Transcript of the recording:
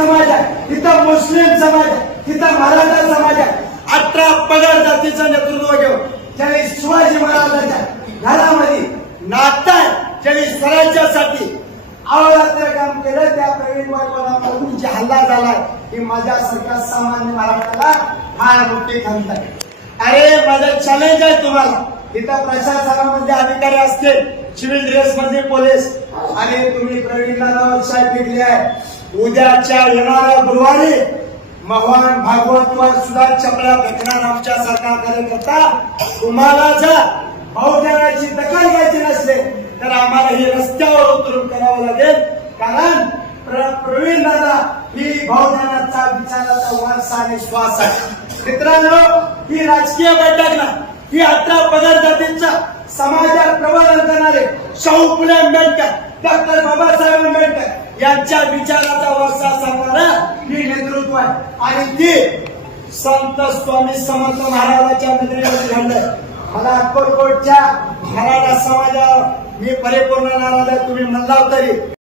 समाज आहे तिथं मुस्लिम समाज आहे तिथं मराठा समाज आहे. अठरा पगार जातीचं नेतृत्व घेऊन ज्यांनी शिवाजी महाराजांच्या घरामध्ये नाताय ज्यांनी स्वराज्यासाठी अवरात्र काम केलं. त्या प्रवीण वायकोलामधून जे हल्ला झाला ही माझ्यासारख्या सामान्य मराठाला फार मोठी खंत आहे अरे माझं चॅलेंज आहे तुम्हाला. इथं प्रशासनामध्ये अधिकारी असतील सिव्हिल ड्रेस मध्ये पोलीस आणि तुम्ही प्रवीणला नानावत साहेब निघले आहे. उद्याच्या येणाऱ्या गुरुवारी भगवान भागवतवर सुद्धा चपल्या फेकणार आमच्या सारखा कार्यकर्ता तुम्हाला जर बहुजनाची दखल घ्यायची नसले तर आम्हाला हे रस्त्यावर उतरून करावं लागेल. कारण प्रवीण दादा ही बहुजनाचा विचाराचा वारसा आणि श्वास आहे. मित्रांनो ही राजकीय बैठक ना ही अठरा पगार जातींच्या समाजात प्रबोधन करणारे शाहू पुणे आंबेडकर. डॉक्टर बाबासाहेब आंबेडकर यांच्या विचाराचा वारसा सांगणारा ही नेतृत्व आहे. आणि ती संत स्वामी समर्थ महाराजांच्या मंदिरामध्ये घडलंय मला अक्कलकोटच्या मराठा समाजावर मी परिपूर्ण नाराज आहे. तुम्ही म्हणला तरी.